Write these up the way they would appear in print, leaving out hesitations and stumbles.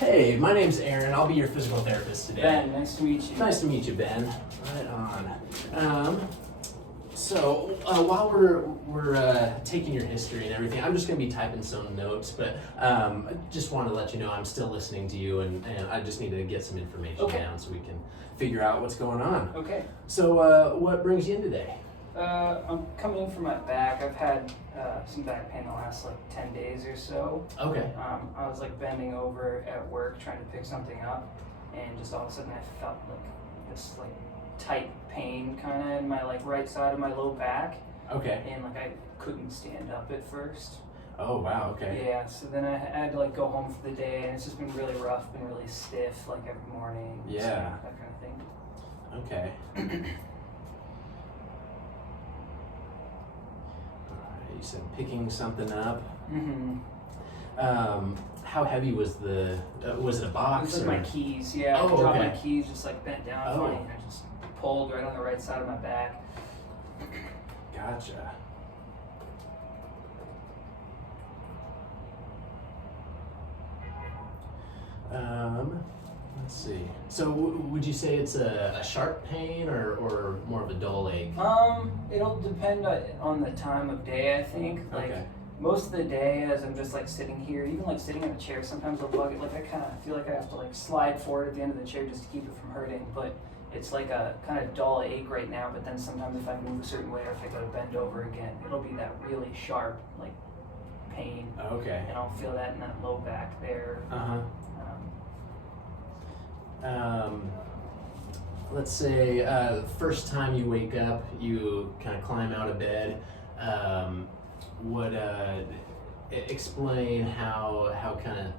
Hey, my name's Aaron. I'll be your physical therapist today. Ben, nice to meet you. Nice to meet you, Ben. Right on. So while we're taking your history and everything, I'm just gonna be typing some notes, but I just want to let you know I'm still listening to you, and I just need to get some information down so we can figure out what's going on. Okay. So what brings you in today? I'm coming in for my back. I've had some back pain the last 10 days or so. Okay. I was bending over at work trying to pick something up, and just all of a sudden I felt this tight pain kind of in my right side of my low back. Okay. And I couldn't stand up at first. Oh wow. Okay. Yeah. So then I had to go home for the day, and it's just been really rough, been really stiff every morning. Yeah. So, that kind of thing. Okay. You said picking something up. Mm-hmm. How heavy was was it a box? It was my keys, yeah. Oh, I dropped okay. my keys just bent down funny, and I just pulled right on the right side of my back. Gotcha. Let's see. So would you say it's a sharp pain or more of a dull ache? It'll depend on the time of day, I think. Okay. Most of the day, as I'm just sitting here, even sitting in a chair, sometimes I'll bug it. I kind of feel like I have to slide forward at the end of the chair just to keep it from hurting. But it's a kind of dull ache right now. But then sometimes if I move a certain way or if I go to bend over again, it'll be that really sharp pain. Okay. And I'll feel that in that low back there. Let's say first time you wake up, you kind of climb out of bed. Explain how kind of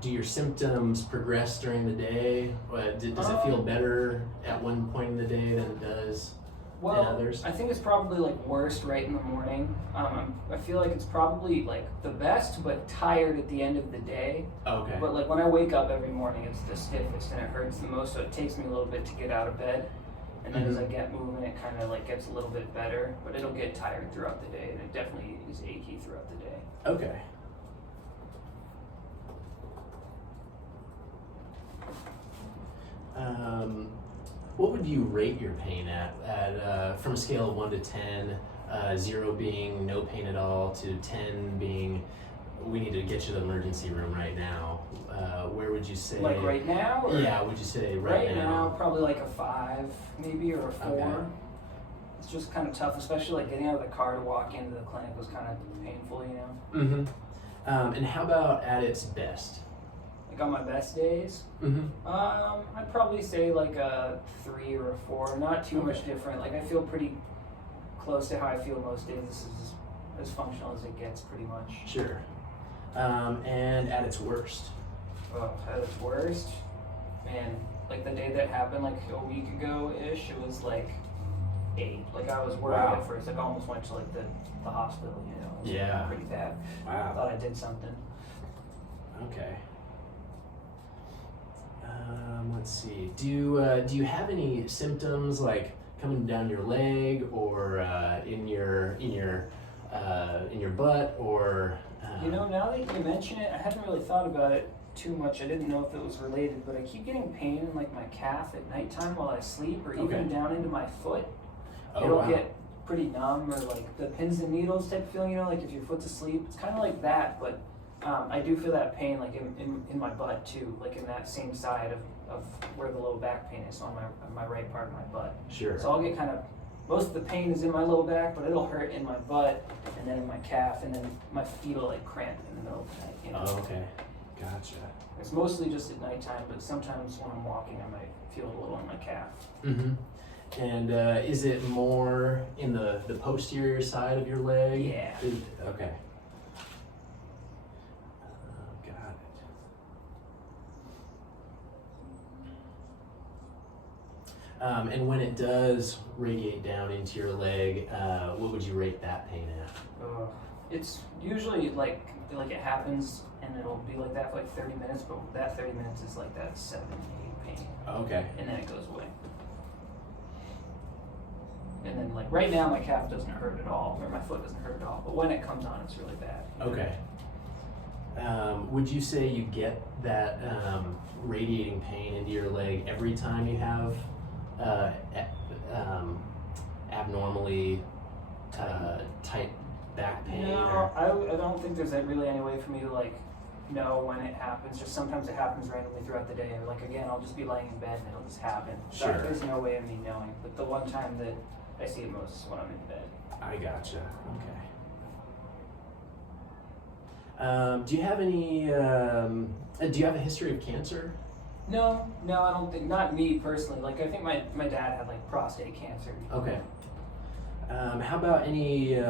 do your symptoms progress during the day? Does it feel better at one point in the day than it does in others? I think it's probably worst right in the morning. I feel like it's probably the best, but tired at the end of the day. Okay. But when I wake up every morning, it's the stiffest and it hurts the most. So it takes me a little bit to get out of bed, and then as I get moving, it kind of gets a little bit better. But it'll get tired throughout the day, and it definitely is achy throughout the day. Okay. What would you rate your pain at from a scale of 1 to 10, 0 being no pain at all to 10 being we need to get you to the emergency room right now? Where would you say? Right now? Or? Yeah, would you say right now? Right now, probably a 5 maybe, or a 4. Okay. It's just kind of tough, especially getting out of the car to walk into the clinic was kind of painful, Mm-hmm. And how about at its best? On my best days, I'd probably say a 3 or a 4. Not too much different. I feel pretty close to how I feel most days. This is as functional as it gets, pretty much. Sure. And at its worst? Oh, at its worst, man, the day that happened a week ago-ish, it was 8. I was worried at first. I almost went to the hospital, It was pretty bad. Wow. I thought I did something. Okay. Let's see. Do you have any symptoms coming down your leg or in your butt or? Now that you mention it, I hadn't really thought about it too much. I didn't know if it was related, but I keep getting pain in my calf at nighttime while I sleep, or even down into my foot. It'll get pretty numb, or the pins and needles type of feeling. If your foot's asleep, it's kind of like that, but. I do feel that pain in my butt too, in that same side of where the low back pain is on my right part of my butt. Sure. So I'll get most of the pain is in my low back, but it'll hurt in my butt and then in my calf, and then my feet will cramp in the middle of the night. Oh, okay. Gotcha. It's mostly just at nighttime, but sometimes when I'm walking, I might feel a little in my calf. Mm-hmm. And is it more in the posterior side of your leg? Yeah. Okay. And when it does radiate down into your leg, what would you rate that pain at? It's usually it happens and it'll be like that for 30 minutes, but that 30 minutes is that 7 to 8 pain. Okay. And then it goes away. And then right now my calf doesn't hurt at all, or my foot doesn't hurt at all, but when it comes on, it's really bad. Okay. Would you say you get that radiating pain into your leg every time you have abnormally tight back pain? No, I don't think there's really any way for me to like know when it happens. Just sometimes it happens randomly throughout the day. Or like again, I'll just be laying in bed and it'll just happen. Sure. There's no way of me knowing. But the one time that I see it most is when I'm in bed. I gotcha. Okay. Do you have any? Do you have a history of cancer? No, I don't think. Not me personally. Like I think my dad had like prostate cancer. Okay. How about any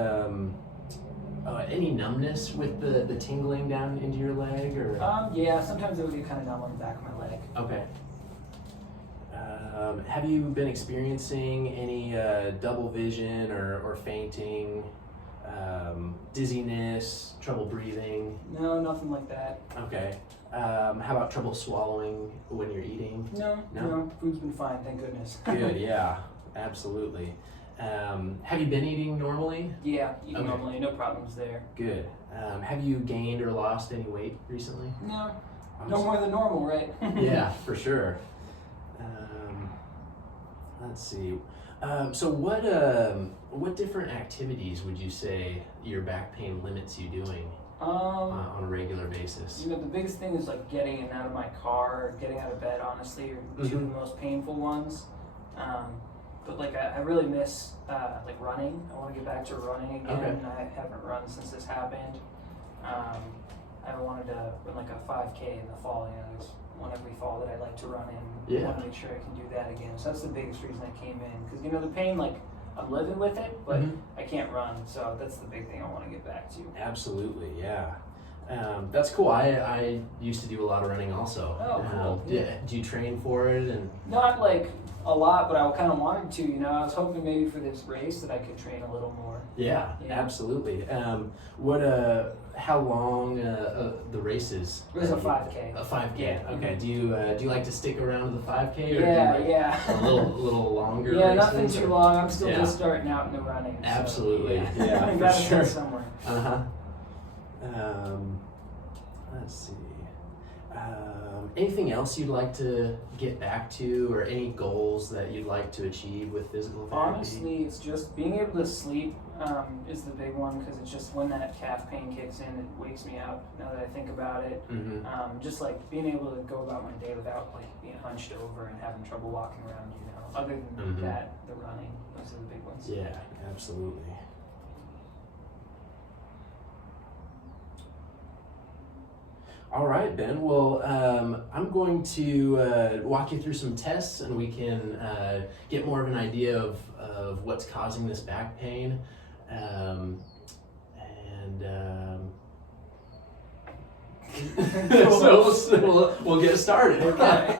numbness with the tingling down into your leg, or? Yeah, sometimes it would get kind of numb on the back of my leg. Okay. Have you been experiencing any double vision or fainting, dizziness, trouble breathing? No, nothing like that. Okay. How about trouble swallowing when you're eating? No. Food's been fine, thank goodness. Good, yeah, absolutely. Have you been eating normally? Yeah, eating normally, no problems there. Good. Have you gained or lost any weight recently? No. No more than normal, right? Yeah, for sure. Let's see. So what different activities would you say your back pain limits you doing on a regular basis? The biggest thing is like getting in and out of my car, getting out of bed, honestly, are two of the most painful ones. But like I really miss like running. I want to get back to running again. Okay. I haven't run since this happened. I wanted to run like a 5K in the fall. There's one every fall that I like to run in. Yeah. I want to make sure I can do that again. So that's the biggest reason I came in, because the pain, like I'm living with it, but I can't run. So that's the big thing I want to get back to. Absolutely, yeah. That's cool. I used to do a lot of running also. Oh, cool. Do you train for it? And not like a lot, but I kind of wanted to. I was hoping maybe for this race that I could train a little more. Yeah. Absolutely. How long the race is? It was a 5K. A 5K. Yeah. Okay. Do you like to stick around to the 5K, or do you Yeah. a little longer? Yeah, races, nothing too or? long. I'm still just starting out in the running. So, Absolutely. Yeah, Yeah, I for gotta sure. start somewhere. Let's see. Anything else you'd like to get back to, or any goals that you'd like to achieve with physical therapy? Honestly, it's just being able to sleep is the big one, because it's just when that calf pain kicks in, it wakes me up. Now that I think about it, just like being able to go about my day without like being hunched over and having trouble walking around. Other than that, the running, those are the big ones. Yeah, absolutely. All right, Ben. Well, I'm going to walk you through some tests, and we can get more of an idea of what's causing this back pain. So we'll get started. Okay.